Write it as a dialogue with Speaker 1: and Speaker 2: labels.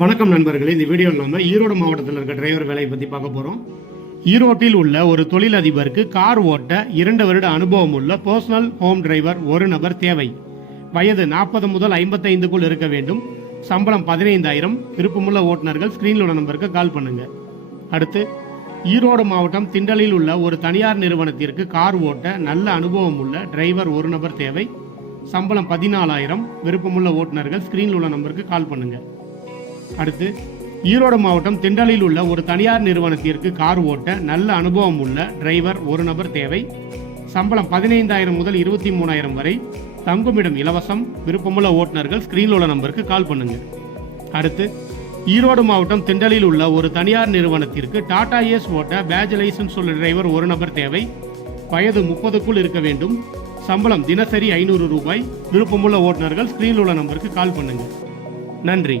Speaker 1: வணக்கம் நண்பர்களே. இந்த வீடியோ நம்ம ஈரோடு மாவட்டத்தில் இருக்க டிரைவர் வேலையை பற்றி பார்க்க போகிறோம் ஈரோட்டில் உள்ள ஒரு தொழிலதிபருக்கு கார் ஓட்ட இரண்டு வருட அனுபவம் உள்ள பர்சனல் ஹோம் டிரைவர் ஒரு நபர் தேவை. வயது நாற்பது முதல் ஐம்பத்தைந்துக்குள் இருக்க வேண்டும். சம்பளம் பதினைந்தாயிரம். விருப்பமுள்ள ஓட்டுநர்கள் ஸ்க்ரீனில் உள்ள நம்பருக்கு கால் பண்ணுங்க. அடுத்து ஈரோடு மாவட்டம் திண்டலில் உள்ள ஒரு தனியார் நிறுவனத்திற்கு கார் ஓட்ட நல்ல அனுபவம் உள்ள டிரைவர் ஒரு நபர் தேவை. சம்பளம் பதினாலாயிரம். விருப்பமுள்ள ஓட்டுநர்கள் ஸ்க்ரீனில் உள்ள நம்பருக்கு கால் பண்ணுங்கள் அடுத்து ஈரோடு மாவட்டம் திண்டலில் உள்ள ஒரு தனியார் நிறுவனத்திற்கு கார் ஓட்ட நல்ல அனுபவம் உள்ள டிரைவர் ஒரு நபர் தேவை. சம்பளம் பதினைந்தாயிரம் முதல் இருபத்தி மூணாயிரம் வரை. தங்குமிடம் இலவசம். விருப்பமுள்ள ஓட்டுநர்கள் ஸ்கிரீனில் உள்ள நம்பருக்கு கால் பண்ணுங்க. அடுத்து ஈரோடு மாவட்டம் திண்டலில் உள்ள ஒரு தனியார் நிறுவனத்திற்கு டாடா ஏஸ் ஓட்ட பேஜ் லைசன்ஸ் உள்ள டிரைவர் ஒரு நபர் தேவை. வயது முப்பதுக்குள் இருக்க வேண்டும். சம்பளம் தினசரி ஐநூறு ரூபாய். விருப்பமுள்ள ஓட்டுநர்கள் ஸ்கிரீனில் உள்ள நம்பருக்கு கால் பண்ணுங்க. நன்றி.